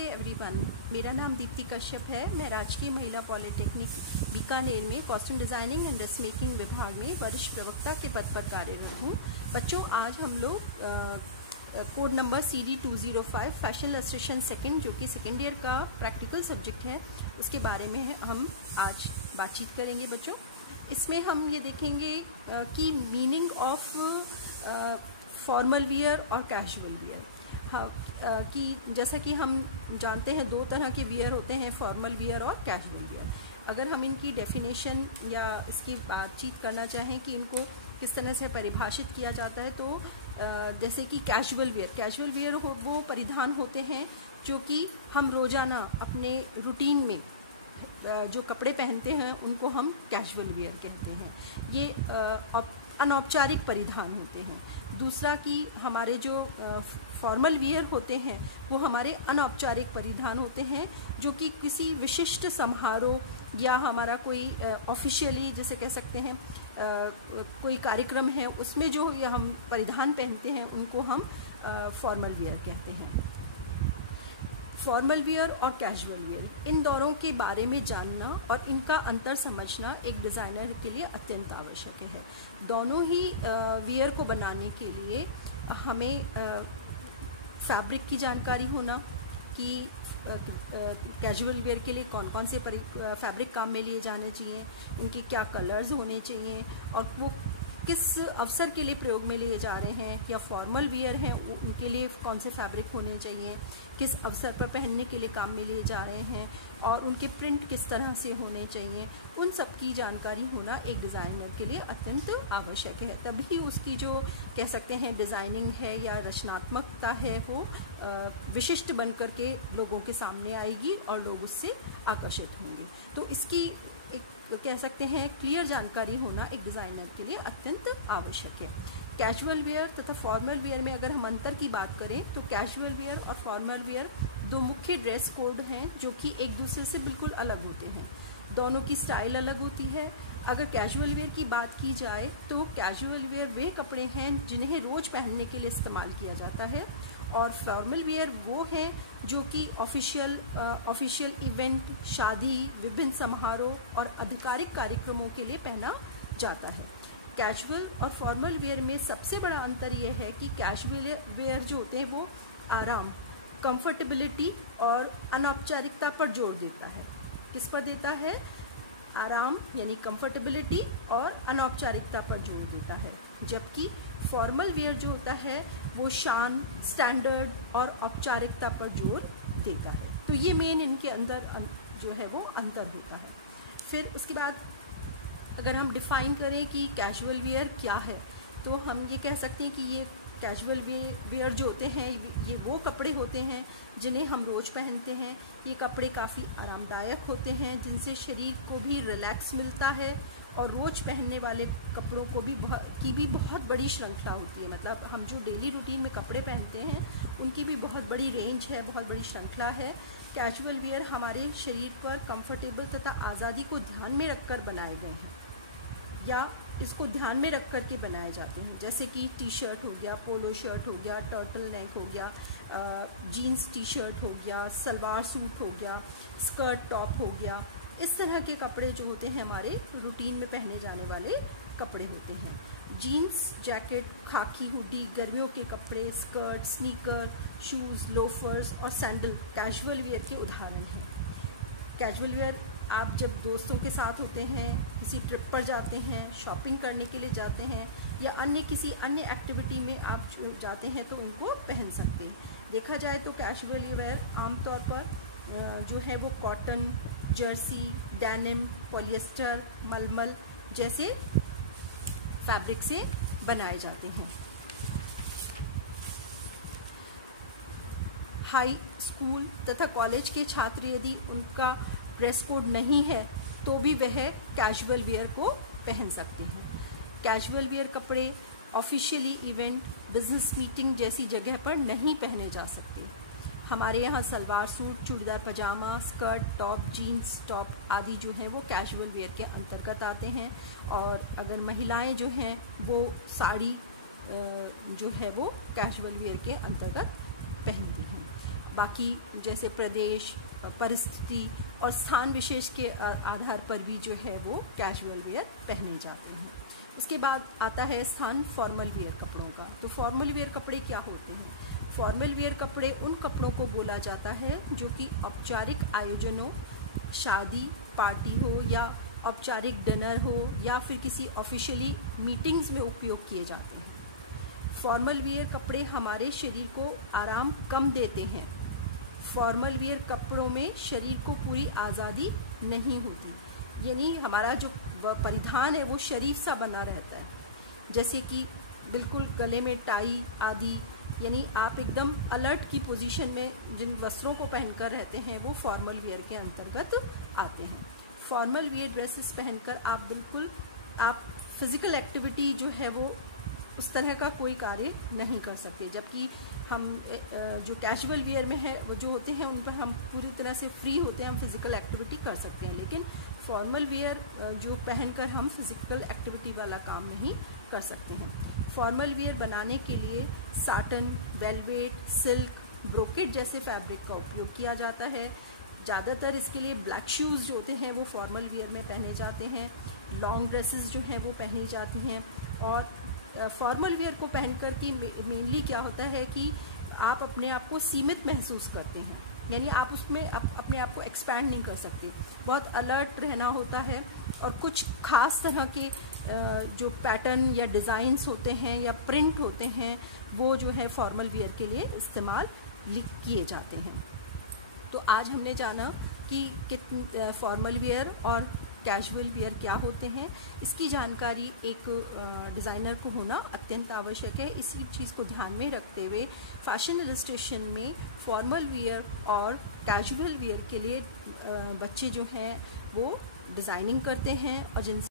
नमस्ते एवरीवन, मेरा नाम दीप्ति कश्यप है। मैं राजकीय महिला पॉलिटेक्निक बीकानेर में costume designing and dress making विभाग में वरिष्ठ प्रवक्ता के पद पर कार्यरत हूँ। बच्चों, आज हम लोग code number CD 205 fashion illustration second, जो कि सेकेंड ईयर का प्रैक्टिकल सब्जेक्ट है, उसके बारे में हम आज बातचीत करेंगे। बच्चों, इसमें हम ये देखेंगे कि मीनिंग ऑफ फॉर्मल वियर और कैजुअल वियर। हाँ, कि जैसा कि हम जानते हैं दो तरह के वियर होते हैं, फॉर्मल वियर और कैजुअल वियर। अगर हम इनकी डेफिनेशन या इसकी बातचीत करना चाहें कि इनको किस तरह से परिभाषित किया जाता है, तो जैसे कि कैजुअल वियर वो परिधान होते हैं जो कि हम रोज़ाना अपने रूटीन में जो कपड़े पहनते हैं उनको हम कैजुअल वियर कहते हैं। ये अनौपचारिक परिधान होते हैं। दूसरा कि हमारे जो फॉर्मल वियर होते हैं वो हमारे अनौपचारिक परिधान होते हैं, जो कि किसी विशिष्ट समारोह या हमारा कोई ऑफिशियली जिसे कह सकते हैं कोई कार्यक्रम है उसमें जो हम परिधान पहनते हैं उनको हम फॉर्मल वियर कहते हैं। फॉर्मल वियर और कैजुअल वियर, इन दोनों के बारे में जानना और इनका अंतर समझना एक डिज़ाइनर के लिए अत्यंत आवश्यक है। दोनों ही वियर को बनाने के लिए हमें फैब्रिक की जानकारी होना कि कैजुअल वियर के लिए कौन कौन से फैब्रिक काम में लिए जाने चाहिए, उनके क्या कलर्स होने चाहिए और वो किस अवसर के लिए प्रयोग में लिए जा रहे हैं, या फॉर्मल वियर हैं उनके लिए कौन से फैब्रिक होने चाहिए, किस अवसर पर पहनने के लिए काम में लिए जा रहे हैं और उनके प्रिंट किस तरह से होने चाहिए। उन सब की जानकारी होना एक डिज़ाइनर के लिए अत्यंत आवश्यक है। तभी उसकी जो कह सकते हैं डिज़ाइनिंग है या रचनात्मकता है वो विशिष्ट बन कर के लोगों के सामने आएगी और लोग उससे आकर्षित होंगे। तो इसकी कह सकते हैं क्लियर जानकारी होना एक डिज़ाइनर के लिए अत्यंत आवश्यक है। कैजुअल वियर तथा फॉर्मल वियर में अगर हम अंतर की बात करें तो कैजुअल वियर और फॉर्मल वियर दो मुख्य ड्रेस कोड हैं जो कि एक दूसरे से बिल्कुल अलग होते हैं। दोनों की स्टाइल अलग होती है। अगर कैजुअल वियर की बात की जाए तो कैजुअल वियर वे कपड़े हैं जिन्हें रोज़ पहनने के लिए इस्तेमाल किया जाता है, और फॉर्मल वियर वो हैं जो कि ऑफिशियल इवेंट, शादी, विभिन्न समारोह और आधिकारिक कार्यक्रमों के लिए पहना जाता है। कैजुअल और फॉर्मल वियर में सबसे बड़ा अंतर यह है कि कैजुअल वियर जो होते हैं वो आराम, कंफर्टेबिलिटी और अनौपचारिकता पर जोर देता है। किस पर देता है? आराम यानी कंफर्टेबिलिटी और अनौपचारिकता पर जोर देता है। जबकि फॉर्मल वियर जो होता है वो शान, स्टैंडर्ड और औपचारिकता पर जोर देता है। तो ये मेन इनके अंदर जो है वो अंतर होता है। फिर उसके बाद अगर हम डिफाइन करें कि कैजुअल वियर क्या है, तो हम ये कह सकते हैं कि ये कैजुअल वियर जो होते हैं ये वो कपड़े होते हैं जिन्हें हम रोज़ पहनते हैं। ये कपड़े काफ़ी आरामदायक होते हैं जिनसे शरीर को भी रिलैक्स मिलता है, और रोज़ पहनने वाले कपड़ों को भी बहुत बड़ी श्रृंखला होती है। मतलब हम जो डेली रूटीन में कपड़े पहनते हैं उनकी भी बहुत बड़ी रेंज है, बहुत बड़ी श्रृंखला है। कैजुअल वियर हमारे शरीर पर कंफर्टेबल तथा आज़ादी को ध्यान में रखकर बनाए गए हैं या इसको ध्यान में रख कर के बनाए जाते हैं, जैसे कि टी शर्ट हो गया, पोलो शर्ट हो गया, टर्टल नेक हो गया, जीन्स टी शर्ट हो गया, सलवार सूट हो गया, स्कर्ट टॉप हो गया। इस तरह के कपड़े जो होते हैं हमारे रूटीन में पहने जाने वाले कपड़े होते हैं। जीन्स, जैकेट, खाकी हुडी, गर्मियों के कपड़े, स्कर्ट, स्नीकर, शूज़, लोफर्स और सैंडल कैजुअल वियर के उदाहरण हैं। कैजुअल वियर आप जब दोस्तों के साथ होते हैं, किसी ट्रिप पर जाते हैं, शॉपिंग करने के लिए जाते हैं या किसी अन्य एक्टिविटी में आप जाते हैं तो उनको पहन सकते हैं। देखा जाए तो कैजुअल वियर आमतौर पर जो है वो कॉटन, जर्सी, डेनिम, पॉलिएस्टर, मलमल जैसे फैब्रिक से बनाए जाते हैं। हाई स्कूल तथा कॉलेज के छात्र यदि उनका ड्रेस कोड नहीं है तो भी वह कैजुअल वियर को पहन सकते हैं। कैजुअल वियर कपड़े ऑफिशियली इवेंट, बिजनेस मीटिंग जैसी जगह पर नहीं पहने जा सकते। हमारे यहाँ सलवार सूट, चूड़ीदार पजामा, स्कर्ट, टॉप, जीन्स टॉप आदि जो हैं वो कैजुअल वियर के अंतर्गत आते हैं। और अगर महिलाएं जो हैं वो साड़ी जो है वो कैजुअल वियर के अंतर्गत पहनती हैं। बाकी जैसे प्रदेश, परिस्थिति और स्थान विशेष के आधार पर भी जो है वो कैजुअल वेयर पहने जाते हैं। उसके बाद आता है स्थान फॉर्मल वेयर कपड़ों का। तो फॉर्मल वेयर कपड़े क्या होते हैं? फॉर्मल वेयर कपड़े उन कपड़ों को बोला जाता है जो कि औपचारिक आयोजनों, शादी, पार्टी हो या औपचारिक डिनर हो या फिर किसी ऑफिशियली मीटिंग्स में उपयोग किए जाते हैं। फॉर्मल वेयर कपड़े हमारे शरीर को आराम कम देते हैं। फॉर्मल वेयर कपड़ों में शरीर को पूरी आज़ादी नहीं होती, यानी हमारा जो परिधान है वो शरीफ सा बना रहता है, जैसे कि बिल्कुल गले में टाई आदि, यानी आप एकदम अलर्ट की पोजीशन में जिन वस्त्रों को पहनकर रहते हैं वो फॉर्मल वेयर के अंतर्गत आते हैं। फॉर्मल वेयर ड्रेसेस पहनकर आप फिजिकल एक्टिविटी जो है वो उस तरह का कोई कार्य नहीं कर सकते, जबकि हम जो कैजुअल वेयर में है वो जो होते हैं उन पर हम पूरी तरह से फ्री होते हैं, हम फिजिकल एक्टिविटी कर सकते हैं, लेकिन फॉर्मल वेयर जो पहनकर हम फिजिकल एक्टिविटी वाला काम नहीं कर सकते हैं। फॉर्मल वेयर बनाने के लिए साटन, वेलवेट, सिल्क, ब्रोकेट जैसे फैब्रिक का उपयोग किया जाता है। ज़्यादातर इसके लिए ब्लैक शूज़ जो होते हैं वो फॉर्मल वेयर में पहने जाते हैं। लॉन्ग ड्रेसेस जो हैं वो पहनी जाती हैं। और फॉर्मल वेयर को पहनकर की मेनली क्या होता है कि आप अपने आप को सीमित महसूस करते हैं, यानी आप उसमें अपने आप को एक्सपैंड नहीं कर सकते, बहुत अलर्ट रहना होता है। और कुछ खास तरह के जो पैटर्न या डिज़ाइंस होते हैं या प्रिंट होते हैं वो जो है फॉर्मल वेयर के लिए इस्तेमाल किए जाते हैं। तो आज हमने जाना कि फॉर्मल वेयर और कैजुअल वेयर क्या होते हैं। इसकी जानकारी एक डिज़ाइनर को होना अत्यंत आवश्यक है। इसी चीज़ को ध्यान में रखते हुए फैशन इलस्ट्रेशन में फॉर्मल वेयर और कैजुअल वेयर के लिए बच्चे जो हैं वो डिज़ाइनिंग करते हैं और जिनसे